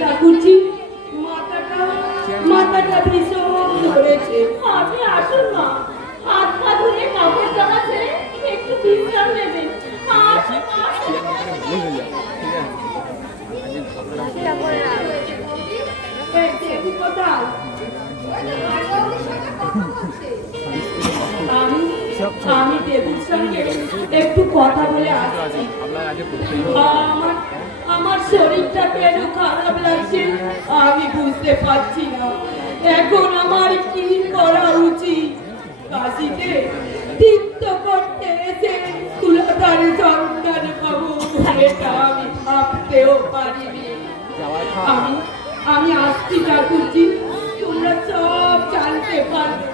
ঠাকুরজি মাথাটা ভীষণ ধরেছে। আপনি আসুন মা, হাত পা ধুয়ে কাপড় জামা ছেড়ে একটু বিশ্রাম নেবেন। আমি দেবুর সঙ্গে একটু কথা বলে আসছি। আমার শরীরটা কেন খারাপ লাগছে আমি বুঝতে পারছি না। এখন আমার কি করা উচিত? কাশিতে তীর্থ করতে এসে তুলাধার সন্তান পাবো এটা আমি ভাবতেও পারিনি। আমি আসছি ঠাকুরজি, তোমরা সব জানতে পারবে।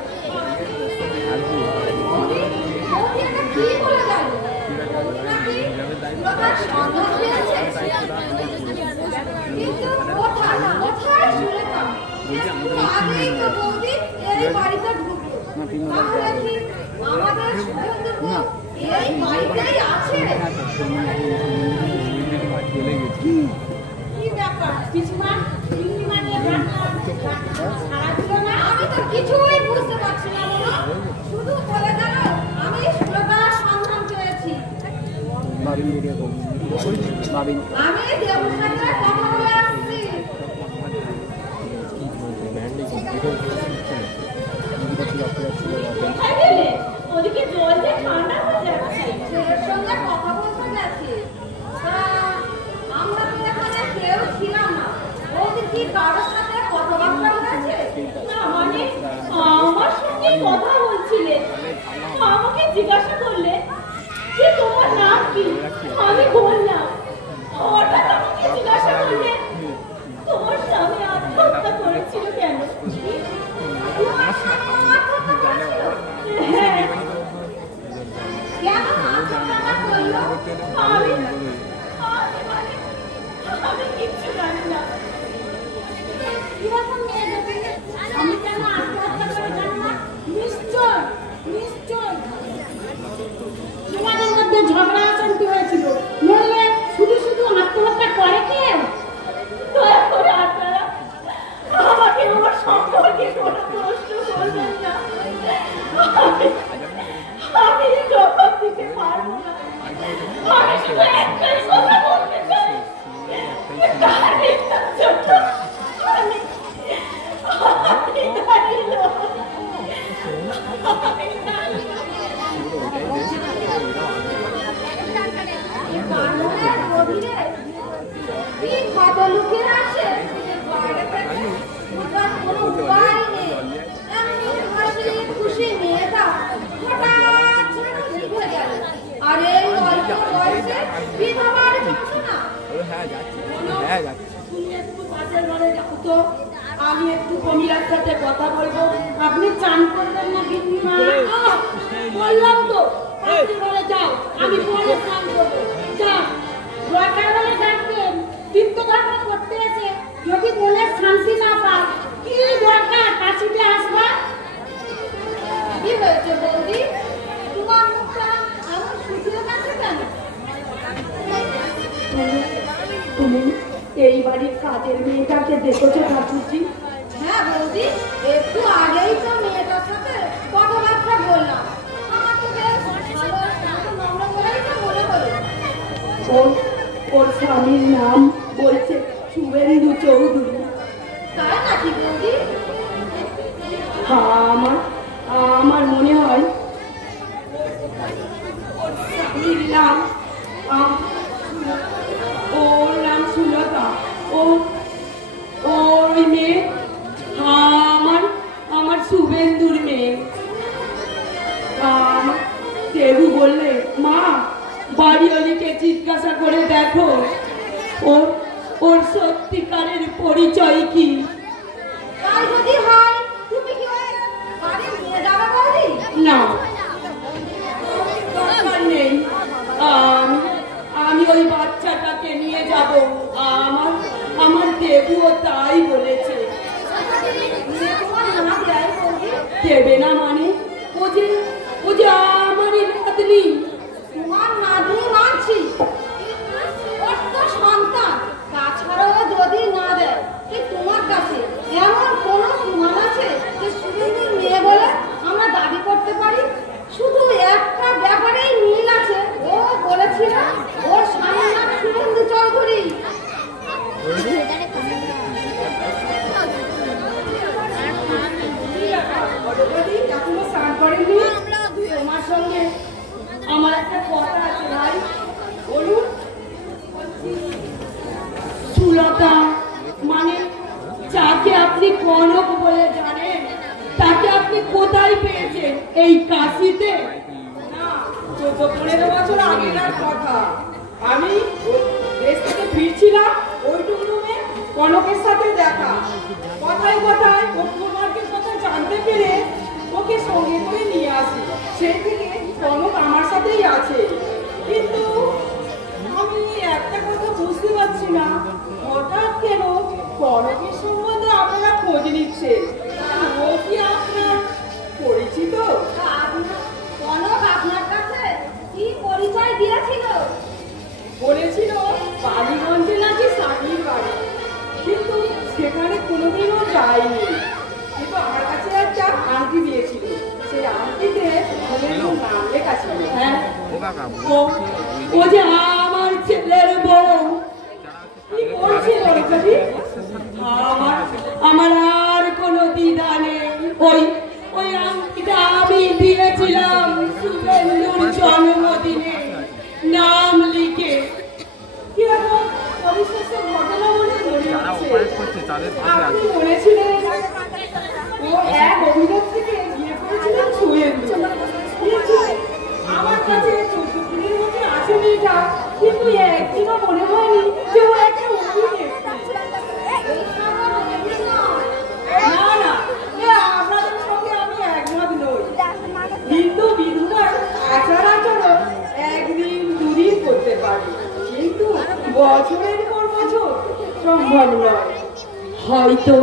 আমি তো কিছুই বুঝতে পারছি না, শুধু বলে গেল আমি সুলতার সন্ধান পেয়েছি। আমি দেবুর সাথে কথা বলে আসছি। ওদিকে জল যে ঠান্ডা হয়ে যাচ্ছে, ছেলের সঙ্গে কথা বলতে গেছি। আমরা তো এখানে কেউ ছিলাম না। ওদের কি কারোর সাথে কথাবার্তা হয়েছে? না মানে আমার সঙ্গে কথা বলছিলে, আমাকে জিজ্ঞাসা করলে যে তোমার নাম কি, আমি বললাম। হঠাৎ আমাকে জিজ্ঞাসা করলে তোমার স্বামী আত্মহত্যা করেছিল কেন? আমি কিচ্ছু জানি না। আমি কেন আত্মহত্যা করে জানি না? নিশ্চয় নিশ্চয় তোমাদের মধ্যে ঝগড়া অশান্তি হয়েছিল, নইলে শুধু শুধু আত্মহত্যা করে কেউ? দয়া করে আপনারা আমাকে আমার সম্পর্কে কোনো প্রশ্ন করবেন না। আমি জবাব দিতে পারবো না। আমি শুধু একটাই কথা বলতে চাই, খুশি মেয়েটা হঠাৎ লিখে গেল। আর এই অল্প বয়সে বিধবার যন্ত্রণা। তুমি একটু পাশের ঘরে যাও তো, আমি একটু কমিলার সাথে কথা বলবো। আপনি চান করবেন না গিন্নিমা? বললাম তো পাশের ঘরে যাও, আমি পরে চান করবো। যা দরকার হলে ডাকবেন। তীর্থধর্ম করতে এসে যদি মনে শান্তি না পাও, কি দরকার কাশিতে আসবা? কি হয়েছে বৌদি, তোমার মুখটা আমার শুকিয়ে গেছে কেন? তুমি এই বাড়ির কাজের মেয়েটাকে দেখেছো ঠাকুরজি? হ্যাঁ বৌদি, একটু আগেই তো মেয়েটার সাথে কথাবার্তা বললাম। আমার তো বেশ ভালো শান্ত নম্র বলেই তো মনে হলো। ওর স্বামীর নাম বলছে শুভেন্দু চৌধুরী। তাই নাকি বৌদি? আমার মনে হয় ওর স্বামীর নাম ওর নাম সুলতা। ওই মেয়ে আমার শুভেন্দুর মেয়ে। দেবু বললে মা বাড়িওয়ালিকে জিজ্ঞাসা করে দেখো ওর সত্যিকারের পরিচয় কি। তাই যদি হয় তুমি কি বাড়ি নিয়ে যাবে বৌদি? না দরকার নেই, আমি ওই বাচ্চাটাকে নিয়ে যাব। আমার দেবুও তাই বলেছে। দেবে না মানে? ও যে আমারই নাতনি। তোমার নাতনি মানছি, ওর তো শান্ত কাশিতে? না, 14-15 বছর আগেকার কথা। আমি দেশ থেকে ফিরছিলাম, ওই টুকরুমে কনকের সাথে দেখা। কথায় কথায় মার্কের কথা জানতে পেরে ওকে সঙ্গে করে নিয়ে আসি। সেই থেকে কনক আমার সাথেই আছে। কিন্তু আমি একটা কথা বুঝতে পারছি না, হঠাৎ কেন কনকের সম্বন্ধে আপনারা খোঁজ নিচ্ছে? ও কি আপনার পরিচিত? কনক আপনার কাছে কি পরিচয় দিয়েছিল? বলেছিল বালিগঞ্জে নাকি স্বামীর বাড়ি, কিন্তু সেখানে কোনোদিনও যায়নি। কিন্তু আমার কাছে একটা আংটি দিয়েছিল, সেই আংটিতে নাম লেখা ছিল। হ্যাঁ, ও যে আমার ছেলের বউ। কি বলছি বলছি? আমার আর কোনো দ্বিধা নেই। ওই আংটিটা আমি দিয়েছিলাম শুভেন্দুর জন্মদিনে নাম লিখে। কিরকম অবিশ্বাস্য ঘটনা বলে মনে হচ্ছে। আপনি বলেছিলেন ও এক অভিনেত্রীকে বিয়ে করেছিলেন শুভেন্দু। কিন্তু আমার কাছে 14 দিনের মধ্যে আসেনি এটা, কিন্তু একদিনও মনে হয়নি যে ও একটা অভিনেত্রী। না না, আপনাদের সঙ্গে আমি একমত নই। হিন্দু বিধবার আচার আচরণ একদিন দুদিন করতে পারে, কিন্তু বছরের পর বছর সম্ভব নয়। হয়তো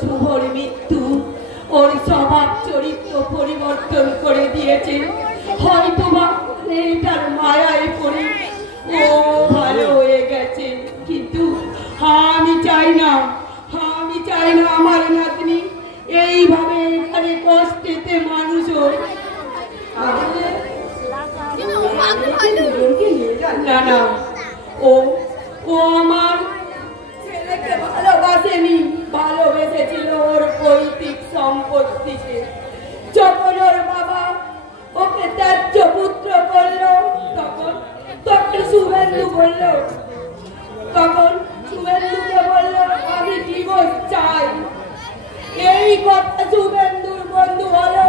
শুভর মৃত্যু ওর স্বভাব চরিত্র পরিবর্তন করে দিয়েছে। হয়তো বা এটার মায়ায় পড়ে ও ভালো হয়ে গেছে। কিন্তু আমি চাই না আমার নাতনি এইভাবে এখানে কষ্টেতে মানুষ হোক। না, ও আমার ছেলেকে ভালোবাসেনি, ভালোবেসেছিল ওর পৈতৃক সম্পত্তিকে। যখন ওর বাবা ওকে ত্যায্য পুত্র করলো, তখন শুভেন্দুকে বললো আমি ডিভোর্স চাই। এই কথা শুভেন্দুর বন্ধু হলো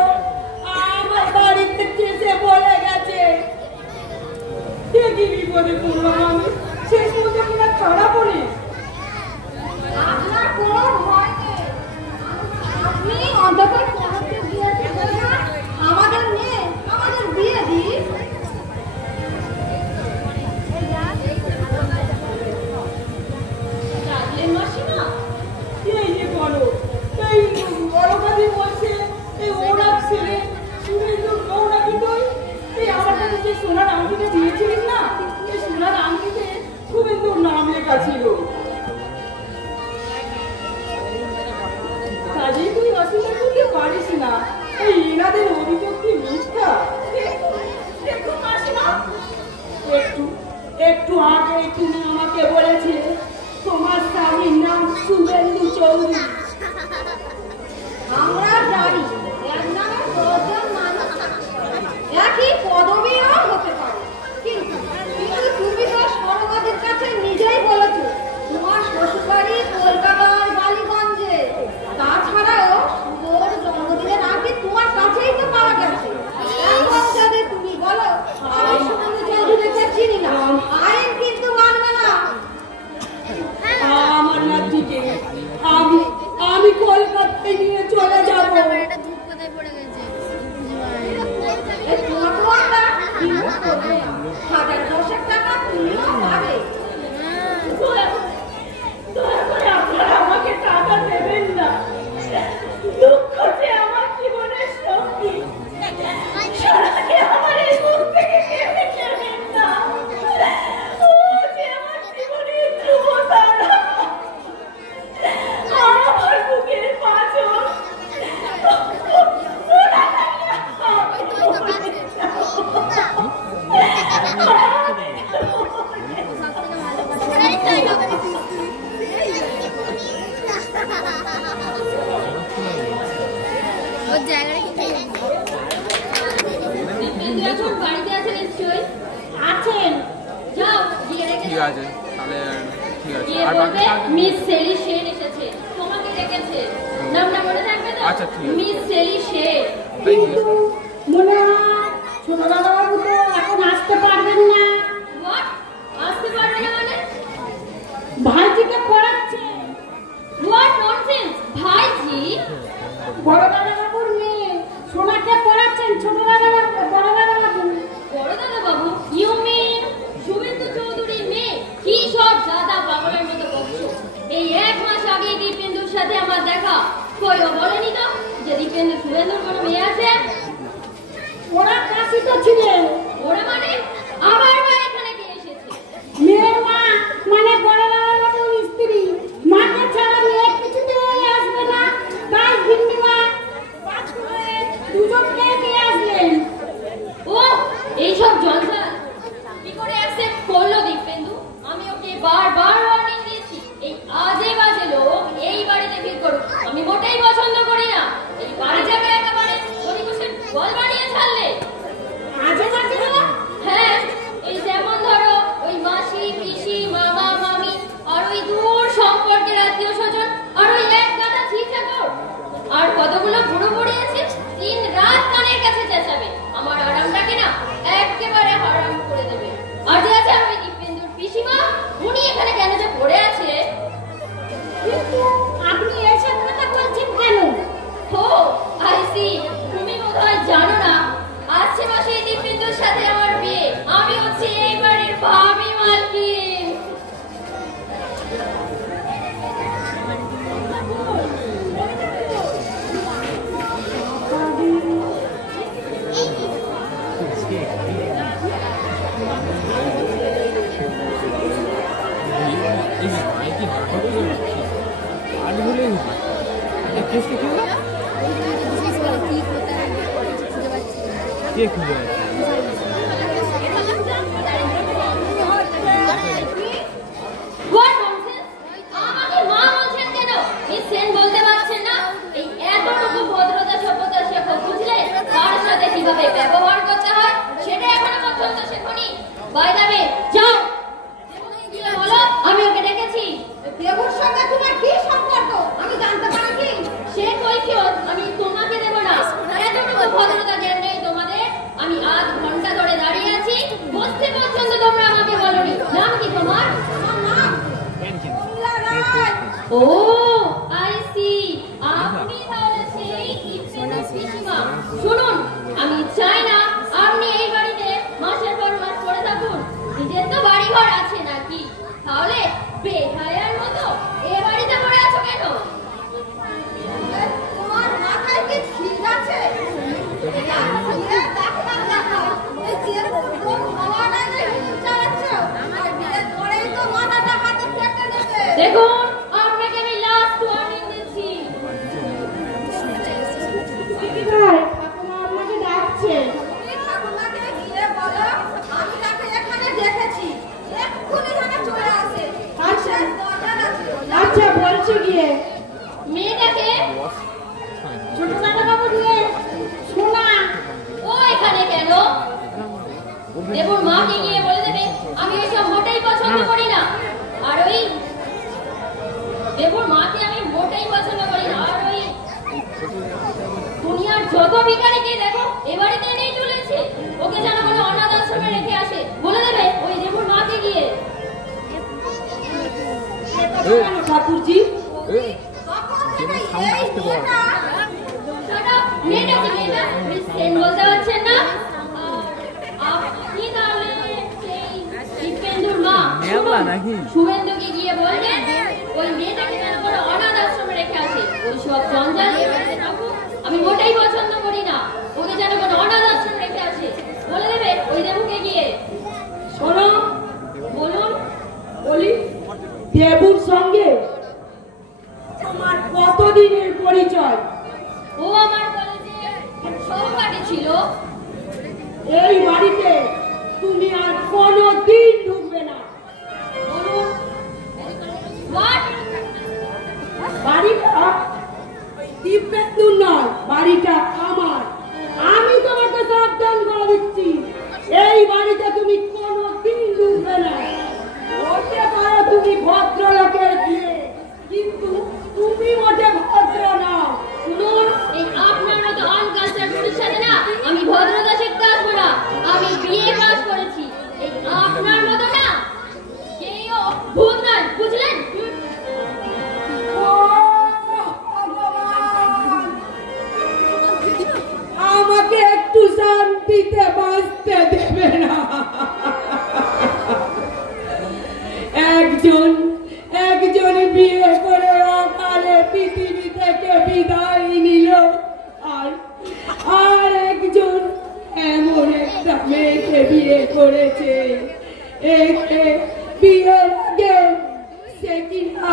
আমার বাড়িতে চেষে বলে গেছে। কি বিপদে পড়লাম আমি, শেষ মধ্যে কিনা ছাড়া পড়ি। আপনার কোনো ভয় নেই, আপনি অন্তত কনককে বিয়ে দেবেন না? আমাদের মেয়ে আমাদের বিয়ে দিন। এই যে বলো, এই বড়বাদি বলছে এই ওরা ছেলে শুভেন্দুর বউ নাকি তুই? এই আমার কাছে যে সোনার আংটিটা দিয়েছিলিস না, এই সোনার আংটিতে শুভেন্দুর নাম লেখা ছিল। কাজেই তুই অস্বীকার করতে পারিস না। এই এনাদের অভিযোগ কি মিথ্যা? দেখুন মাসিমা, একটু আগে তুমি আমাকে বলেছিলে তোমার স্বামীর নাম শুভেন্দু চৌধুরী। আমরা জানি এক নামে 10 জন মানুষ একই পদবীও হতে পারে, কিন্তু তুমি তো সরকারের কাছে নিজেই বলেছো তোমার শ্বশুরবাড়ি কলকাতার বালিগঞ্জে। তাছাড়াও তোর জন্মদিনের আগে তোমার কাছেই তো পাওয়া গেছে। এখন যদি তুমি বলো আমি শুভেন্দু চৌধুরীকে চিনি না, আইন কিন্তু মানবে না। আমার নাতিকে আমি কলকাতায় নিয়ে চলে যাব। টাকা তুমিও পাবে। দয়া করে আপনারা আমাকে টাকা দেবেন না। দুঃখ যে আমার জীবনের শক্তি, সারাকে আমার এই মুখ থেকে কেড়ে নেবেন না। ও যে আমার জীবনের ধ্রুবতারা, আমার বুকের পাঁজর। বাড়িতে আছেন নিশ্চয়ই? আছেন, যাও গিয়ে রেখে ঠিক আছে, তাহলে ঠিক আছে। গিয়ে আর বলবে বাকি মিস সেলি সেন এসেছে, তোমাকে ডেকেছে। নামটা মনে থাকবে তো? আচ্ছা, ঠিক আছে। মিস সেলি সেন। কিন্তু ছোট দাদাবাবু তো এখন আসতে পারবেন না। হোয়াট? আসতে পারবে না মানে? ভাইজিকে পড়াচ্ছে। What nonsense! ভাইজি? বড় দাদাবাবুর মেয়ে সোনাকে পড়াচ্ছেন ছোট দাদাবাবু, বড় দাদাবাবু। বড় দাদা বাবু? ইউ মিন শুভেন্দু চৌধুরীর মেয়ে? কি সব দাদা পাগলের মতো বকছো? এই 1 মাস আগে দীপেন্দুর সাথে আমার দেখা, কই ও বলেনি তো যে দীপেন্দু শুভেন্দুর কোনো মেয়ে আছে? ওরা কাশি তো ছিলেন। ওরা মানে? আমার মা এখানে কে এসেছে? মেয়ের মা মানে বড় দাদাবাবুর স্ত্রী। মাকে ছাড়া মেয়ে কিছুতেই আসবে না, তাই ভিন্নিমা দুজনকে নিয়ে আসলেন। ও এইসব জঞ্জাল কি করে অ্যাকসেপ্ট করলো দীপেন্দু? আমি ওকে বারবার ওয়ার্নিং দিয়েছি, এই আজে বাজে লোক এই বাড়িতে ভিড় করুক আমি মোটেই পছন্দ করি না। এই বাড়ি যাবে একেবারে পরিবেশের বল বানিয়ে ছাড়লে। আজে বাজে লোক? হ্যাঁ, এই যেমন ধরো ওই মাসি পিসি মামা মামি আর ওই দূর সম্পর্কের আত্মীয় স্বজন আর ওই এক গাদা ছিচাকর আর কতগুলো বুড়ো বুড়ি আছে 3 রাত কানের কাছে চেঁচাবে, আমার আরামটাকে না একেবারে হারাম করে দেবে। আর যে আছে আর ওই দীপেন্দুর পিসিমা, উনি এখানে কেন যে পড়ে আছে? কিন্তু আপনি এসব কথা বলছেন কেন? ও আই সি, তুমি বোধহয় জানো না আসছে মাসে এই দীপেন্দুর সাথে আমার বিয়ে। আমি হচ্ছি এই বাড়ির ভাবি মালকিন। কে খুঁজে আছে? What nonsense? আমাকে মা বলছেন কেন? মিস সেন বলতে পারছেন না? এই এতটুকু ভদ্রতা সভ্যতা শেখো, বুঝলে? কার সাথে কিভাবে ব্যবহার করতে হয় সেটা এখনো পর্যন্ত শেখোনি। বাই দ্য ওয়ে, যাও গিয়ে বলো আমি ওকে ডেকেছি। দেবুর সঙ্গে তোমার কি সম্পর্ক আমি জানতে পারি কি? সে কৈফিয়ত আমি তোমাকে দেব না। এতটুকু ভদ্রতা জ্ঞান নেই তোমাদের? আমি আধ ঘন্টা ধরে দাঁড়িয়ে আছি, বসতে পর্যন্ত তোমরা আমাকে বলনি। নাম কি তোমার? আমার নাম কমলা রায়। ও আই সি, আপনি তাহলে সেই দীপেন্দুর পিসিমা। শুনুন, আমি চাই না আপনি এই বাড়িতে মাসের পর মাস পড়ে থাকুন। নিজের তো বাড়ি ঘর আছে নাকি? তাহলে বেহায়ার মতো এ বাড়িতে পড়ে আছো কেন? তোমার মাথায় কি ঠিক আছে? ডাক্তার দেখাও। এই যেরকম খাওয়াটা চালাচ্ছ আর বিয়ের পরেই তো মাথাটা হাতে কেটে দেবে। দেখুন, আপনাকে আমি লাস্ট ওয়ার্নিং দিচ্ছি। ঠাকুমা আপনাকে ডাকছে। তুমি ঠাকুমাকে গিয়ে বলো আমি তাকে এখানে দেখেছি, এক্ষুনি যেন চলে আসে। আচ্ছা দরকার আছে। আচ্ছা বলছি গিয়ে। মেয়েটাকে ছোট দাদাবাবু দিয়ে শোনা। ও এখানে কেন? দেবুর মাকে গিয়ে বলে দেবে আমি এসব মোটেই পছন্দ করি না। আর ওই দেবুর মাকে আমি মোটেই পছন্দ করি না। আর ওই দুনিয়ার যত ভিখারিকে দেখো এ বাড়িতে এনেই তুলেছে, ওকে যেন কোনো অনাথ আশ্রমে রেখে আসে। বলে দেবে ওই দেবুর মাকে গিয়ে। ঠাকুরজি কখন থেকে এই মেয়েটা মেয়েটা কি মেয়েটা মিস সেন বলতে পারছেন না? আর আপনি তাহলে সেই দীপেন্দুর মা মেলা নাকি? শুভেন্দুকে গিয়ে বলবেন ওই মেয়েটাকে যেন কোনো অনাথ আশ্রমে রেখে আসে। ওই সব জঞ্জাল আমি মোটেই পছন্দ করি না, ওকে যেন কোনো অনাথ আশ্রমে রেখে আসে। বলে দেবে ওই দেবুকে গিয়ে। শোনো, বলুন। বলি দেবুর সঙ্গে আমার কতদিনের পরিচয়? ও আমার কলেজে সহপাঠী ছিল। এই বাড়িতে তুমি আর কোনোদিন ঢুকবে না। বলুন। হোয়াট? বাড়িটা দিব্যেন্দুর নয়, বাড়িটা আমার। আমি তোমাকে সাবধান করে দিচ্ছি, এই বাড়িতে তুমি কোনোদিন ঢুকবে না। হতে পারো তুমি ভদ্রলোকের বিয়ে, কিন্তু তুমি মোটে ভদ্র নাও। শুনুন, এই আপনার মতো আনকালচার পুলিশ সাথে না আমি ভদ্রতা শিখতে আসবো না। ভূত নয়, বুঝলেন? আমাকে একটু শান্তিতে বাঁচতে দেবে না। একজন বিয়ে করে অকালে পৃথিবী থেকে বিদায় নিল, আর একজন এমন একটা মেয়েকে বিয়ে করেছে, একে বিয়ের আগে সে কিনা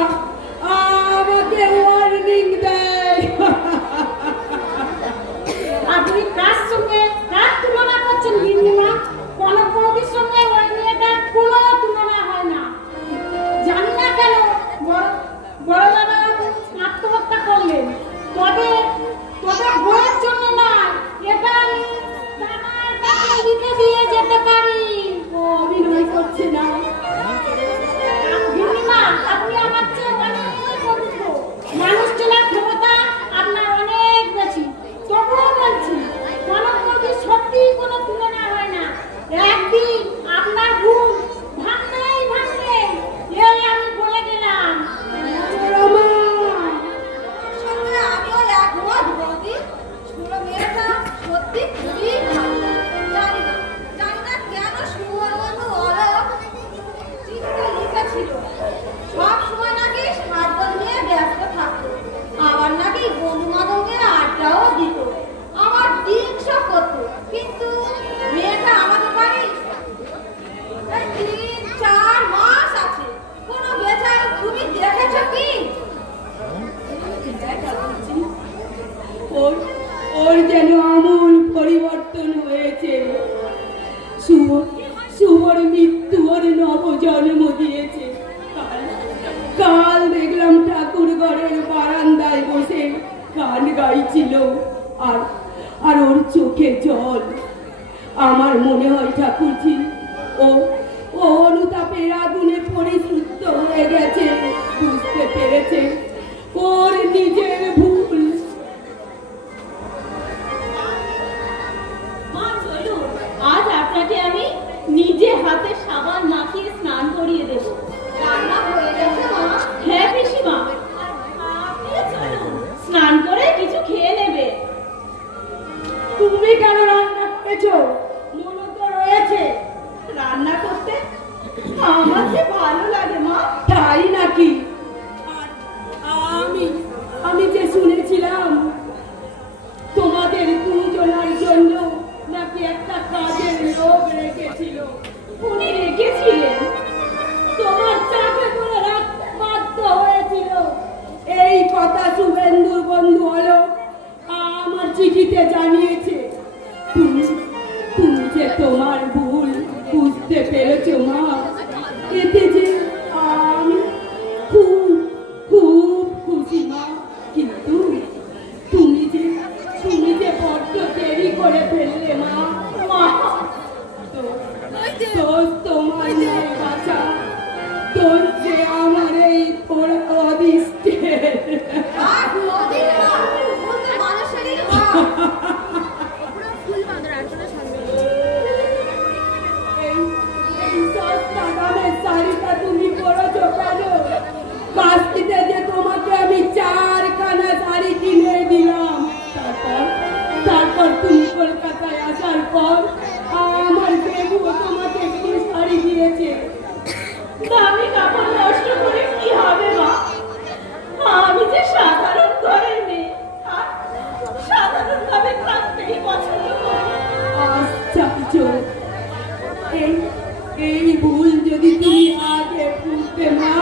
আমাকে ওয়ার্নিং দেয়। আপনি কার সঙ্গে কার তুলনা করছেন গিন্নিমা? কনক বৌদির সঙ্গে ওই মেয়েটার কোনো তুলনা হয় না। জানি না কেন বড় দাদা আত্মহত্যা করলেন, তবে বইয়ের জন্য নয়, এটা আমি দাদার কাছে লিখে দিয়ে যেতে পারি। ও অভিনয় করছে না। গিন্নিমা, আপনি আমার চেয়ে অনেক অভিজ্ঞ। মানুষ চেনার ক্ষমতা আপনার অনেক বেশি। তবুও বলছি, কনক বৌদির সত্যিই কোনো তুলনা হয় না। একদিন আপনার ঘুম ভাঙবেই ভাঙবে, এই আমি বলে দিলাম। সঙ্গে আমিও একমত বৌদি। ছোট মেয়েটা সত্যি খুবই ভালো। জানি না কেন সুমন বন্ধু অলোক চিঠিতে লিখেছিল সব সময় নাকি সাজগোজ নিয়ে ব্যস্ত থাকতো, আবার নাকি বন্ধু বান্ধবদের আড্ডাও দিত, আমার ড্রিঙ্কসও করতো। কিন্তু মেয়েটা আমাদের বাড়ি 3-4 মাস আছে, কোনো বেচাই তুমি দেখেছো কি? ওর যেন আমূল পরিবর্তন হয়েছে। শুভর মৃত্যু ওর নবজন্ম দিয়েছে। কাল দেখলাম ঠাকুর ঘরের বারান্দায় বসে গান গাইছিল, আর ওর চোখে জল। আমার মনে হয় ঠাকুরজি ও অনুতাপের আগুনে পরিশুদ্ধ হয়ে গেছে, বুঝতে পেরেছে ওর নিজের ভুল। মা চলুন, আজ আপনাকে আমি নিজে হাতে সাবান মাখিয়ে স্নান করিয়ে দেব। রান্না হয়ে গেছে মা? হ্যাঁ পিসিমা, আপনিও চলুন, স্নান করে কিছু খেয়ে নেবে। তুমি কেন রান্না করেছো? মনে তো রয়েছে। রান্না করতে আমার যে ভালো লাগে মা। তাই নাকি? আমি যে শুনেছিলাম তোমাদের দুজনের জন্য নাকি একটা কাজের লোক রেখেছিল। উনি রেখেছিলেন? তোমার চাপে করে রাখতে বাধ্য হয়েছিল। এই কথা শুভেন্দুর বন্ধু হলো আমার চিঠিতে জানিয়েছে। তুমি যে তোমার ভুল বুঝতে পেরেছো মা, এতে যে আমি খুব খুব খুশি মা। কিন্তু তুমি যে বড্ড দেরি করে ফেললে মা। দোষ তোমার নয় বাছা, দোষ যে আমার এই পোড়া অদৃষ্টের। আর বৌদি না, বলতে মানুষেরই হয়। এই সস্তা দামের শাড়িটা তুমি পরেছো কেন? কাস্তিতে যে তোমাকে আমি 4খানা শাড়ি কিনে দিলাম, তারপর তুমি কলকাতায় আসার পর আমার বেবুও তোমাকে কি শাড়ি দিয়েছে? দামি কাপড় নষ্ট করে কি হবে মা? আমি যে সাধারণ ঘরের মেয়ে, আর সাধারণ ভাবে থাকতেই পছন্দ করি। আশ্চর্য! এই ভুল যদি তুমি আগে বুঝতে মা,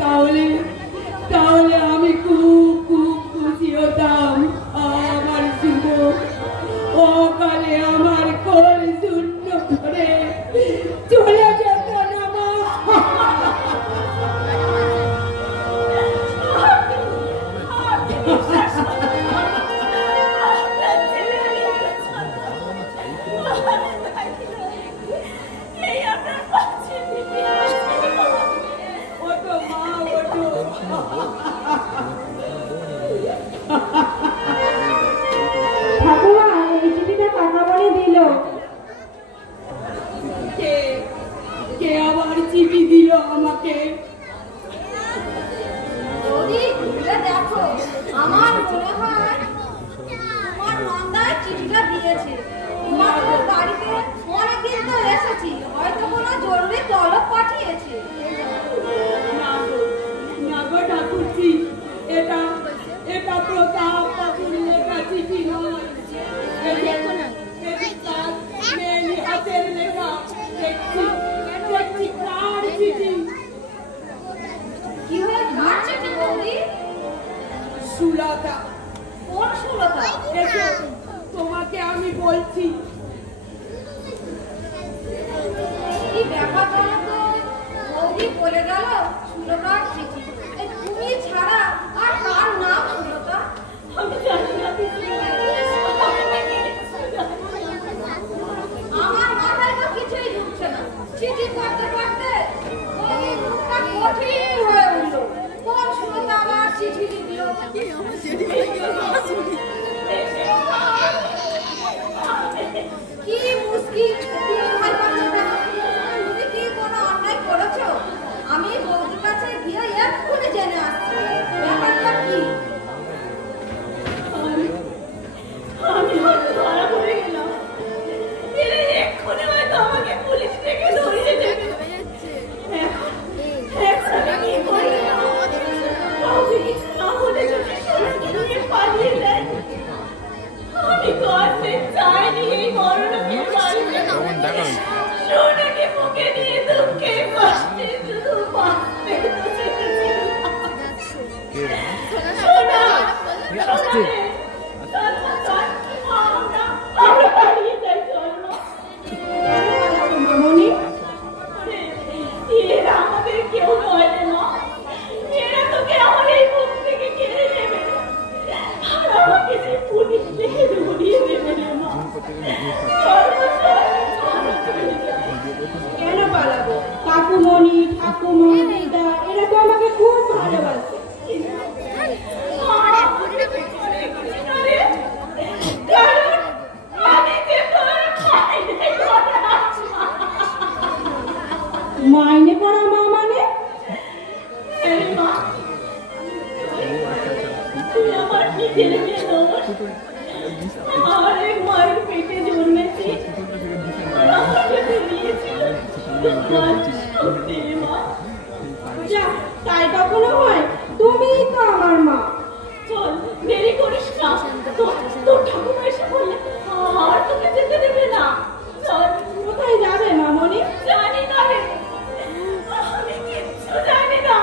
তাহলে আমি খুব খুব খুশি হতাম। আমার শুভ অকালে আমার কোল শূন্য করে চলে যেত না মা। আমাকে। যদি ঘুরে দেখো, আমার মনে হয় তোমার নন্দায় চিঠিটা দিয়েছে। তোমাদের বাড়িতে অনেকদিন তো এসেছি, হয়তো কোনো জরুরি তলব পাঠিয়েছে। না গো ঠাকুরজি, এটা প্রতাপ বাবুর লেখা চিঠি নয়। মেয়ের হাতের লেখা। দেখছি কার চিঠি? কি হয়ে কার চিঠি বৌদি? সুলতা। কোন সুলতা? এসো, তোমাকে আমি বলছি। কি ব্যাপার বলো তো? বৌদি বলে গেল সুলতার চিঠি। এই তুমি ছাড়া আর কার নাম সুলতা? আমি জানি না দিদি। আমার মাথায় তো কিছুই ঢুকছে না। চিঠি পড়তে পড়তে ওই মুখটা কঠিন হয়ে উঠল। কোন সুলতা আমার চিঠি লিখলো? কি মুশকিল! তুমি ভয় পাচ্ছ কেন? তুমি কি কোনো অন্যায় করেছো? আমি বৌদির কাছে গিয়ে এক্ষুনি জেনে আসছি ব্যাপারটা কি। আমি হয়তো ধরা পড়ে গেলাম। এরা এক্ষুনি হয়তো আমাকে পুলিশ থেকে ধরিয়ে দেবে। এখন কি করি? কাউকে কিছু না বলে যদি সোনাকে নিয়ে পালিয়ে যায়। আমি তো আসতে চাইনি এই মরণকে বাড়িতে। সোনাকে বুকে নিয়ে দুঃখে কষ্টে শুধু বাঁচতে তো চেয়েছিলাম। সোনা, সোনা রে। আমরা হারিয়ে যাই। চলো মামনি, এরা আমাদের কেউ নয় রে মা। এরা তোকে আমার এই মুখ থেকে কেড়ে নেবে আর আমাকে যে পুলিশ থেকে ধরিয়ে দেবে রে মা। কেন পালাবো? কাকুমণি, ঠাকুমা, দিদা এরা তো আমাকে খুব ভালোবাসে। মাইনে পড়া মা মানে? তুই আমার নিজের মেয়ে নস। আমার এক মায়ের পেটে জন্মেছি। আমাকে দিয়েছিল মা। যা, তাই কখনো হয়? তুমিই তো আমার মা। চল, দেরি করিস না। তোর ঠাকুমা এসে বললে আর তোকে যেতে দেবে না। চল। কোথায় যাবে মামনি? জানি না রে, আমি কিচ্ছু জানি না।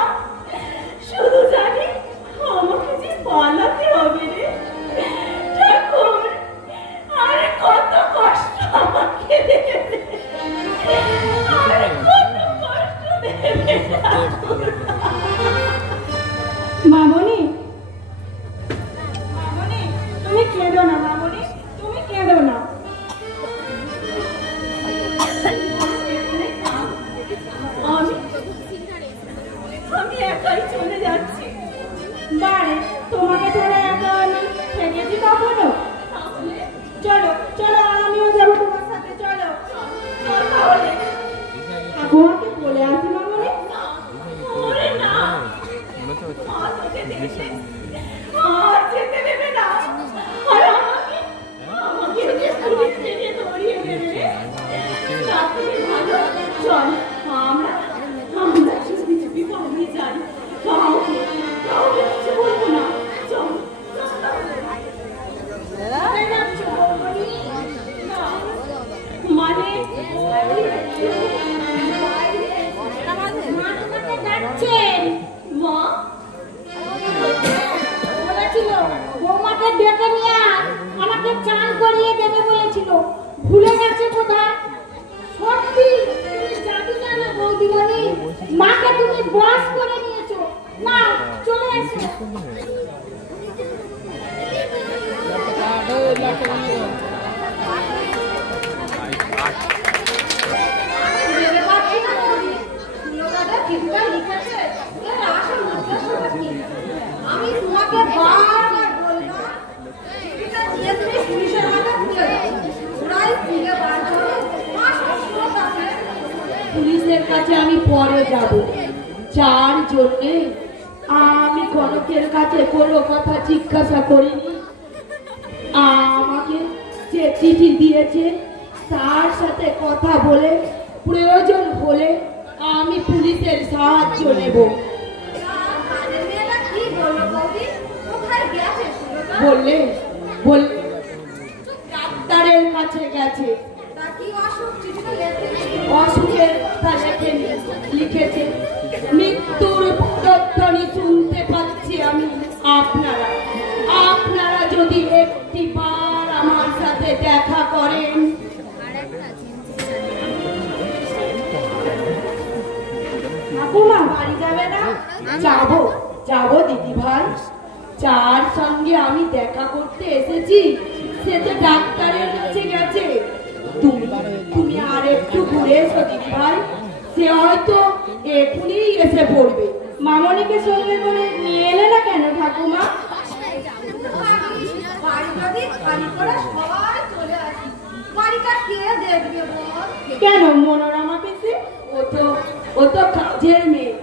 শুধু জানি আমাকে যে পালাতে হবে রে ঠাকুর। আর কত কষ্ট আমাকে দেবে, আর কত কষ্ট দেবে ঠাকুর। মামনি, মামনি তুমি কেঁদো না। মামনি তুমি কেঁদো না। আমি একাই চলে যাচ্ছি। বারে, তোমাকে ছাড়া একা আমি থেকেছি কখনো? তাহলে চলো চলো, আমিও যাবো তোমার সাথে। চলো চল তাহলে। ঠাকুমাকে বলে আসি মামনি। না, ওরে না। মা তোকে দেখে আর যেতে দেবে না। আর আমাকে যে পুলিশ থেকে ধরিয়ে দেবে রে। তার থেকে ভালো চল আমরা চুপি চুপি পালিয়ে যাই। কাউকে কিছু বলবো না। চল চল তাহলে। কোথায় যাচ্ছো মামনি? না, মানে মা তোমাকে ডাকছেন। মা বলেছিল বৌমাকে ডেকে নিয়ে আয়, আমাকে চান করিয়ে দেবে বলেছিল। ভুলে গেছে কোথায়? সত্যি তুমি জাদু জানো বৌদিমণি। মাকে তুমি বশ করে নিয়েছো। না, চলে এসো। ভেবে পাচ্ছি না বৌদি, সুলতাটা চিঠিটা লিখেছে এর আসল উদ্দেশ্যটা কি। আমি তোমাকে বারবার বললাম চিঠিটা দিয়ে তুমি পুলিশের হাতে তুলে দাও। ওরাই খুঁজে বার করে আসল সুলতাকে। পুলিশের কাছে আমি পরে যাব। যার জন্যে আমি কনকের কাছে কোনো কথা জিজ্ঞাসা করিনি। আমাকে যে চিঠি দিয়েছে তার সাথে কথা বলে প্রয়োজন হলে আমি পুলিশের সাহায্য নেব। কাজের মেয়েটা কি বললো বৌদি? কোথায় গেছে শুনো তো? বললে ডাক্তারের কাছে গেছে। তা কি অসুখ চিঠিটা লেখেনি? অসুখের কথা লেখেনি, লিখেছে মৃত্যুর প্রত্যনি শুনতে পাচ্ছি আমি। আপনারা যদি একটি বার আমার সাথে দেখা করেন। ঠাকুমা বাড়ি যাবে না? যাবো দিদি ভাই। যার সঙ্গে আমি দেখা করতে এসেছি সে তো ডাক্তারের কাছে গেছে। তুমি আর একটু ঘুরে এসো দিদি ভাই, সে হয়তো এখনই এসে পড়বে। মামনিকে সঙ্গে করে নিয়ে এলে না কেন ঠাকুমা? বাড়ি যদি খালি করে সবাই চলে আসি, বাড়িটা কে দেখবে বল? কেন মনোরমা পিসি? ও তো কাজের মেয়ে,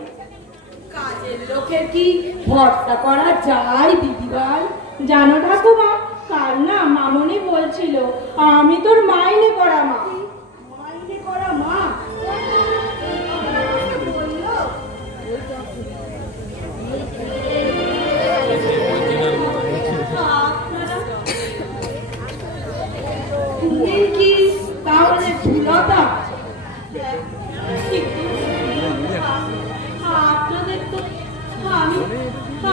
কাজের লোকের কি ভরসা করা যায় দিদি ভাই? জানো ঠাকুমা, কাল না মামনি বলছিল আমি তোর মাইনে করা মা। মাইনে করা মা? এই কথা আমাকে বললো। তুমি কি তাহলে সুলতা? আপনাদের তো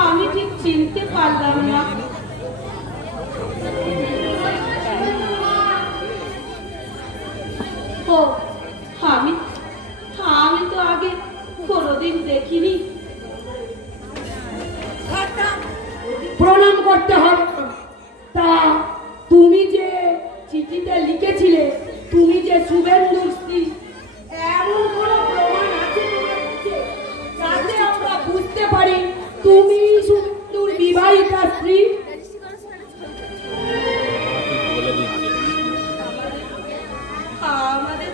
আমি ঠিক চিনতে পারলাম না। ও আমি তো আগে কোনোদিন দেখিনি। প্রণাম করতে হবে। তা তুমি যে চিঠিতে লিখেছিলে তুমি যে শুভেন্দুর স্ত্রী, এমন কোনো প্রমাণ আছে তোমার কাছে যাতে আমরা বুঝতে পারি তুমি শুভেন্দুর বিবাহিতা স্ত্রী? আমাদের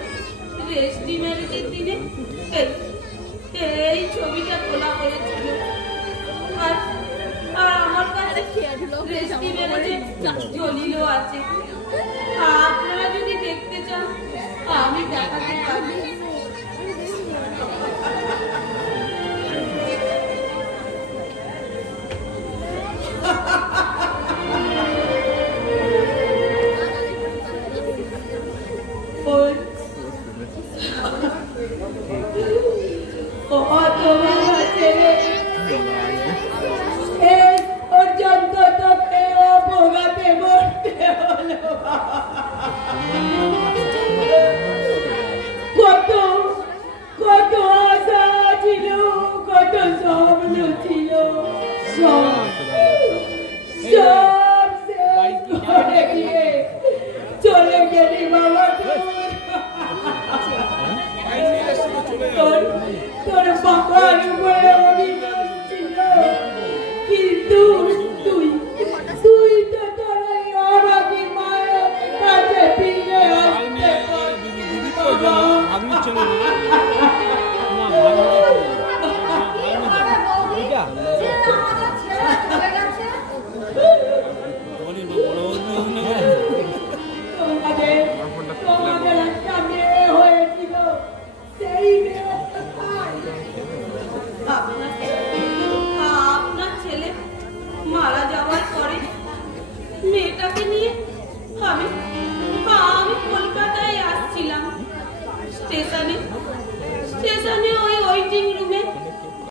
রেস্টি ম্যারেজের দিনে এই ছবিটা তোলা হয়েছিল। আর আমার কাছে রেস্টি ম্যারেজের জলিলও আছে। আপনারা যদি দেখতে চান আমি দেখাতে পারি। পর্যন্ত তোকে ভোগাতে বলতে হলো। কত কত আশা ছিল, কত স্বপ্ন ছিল, সব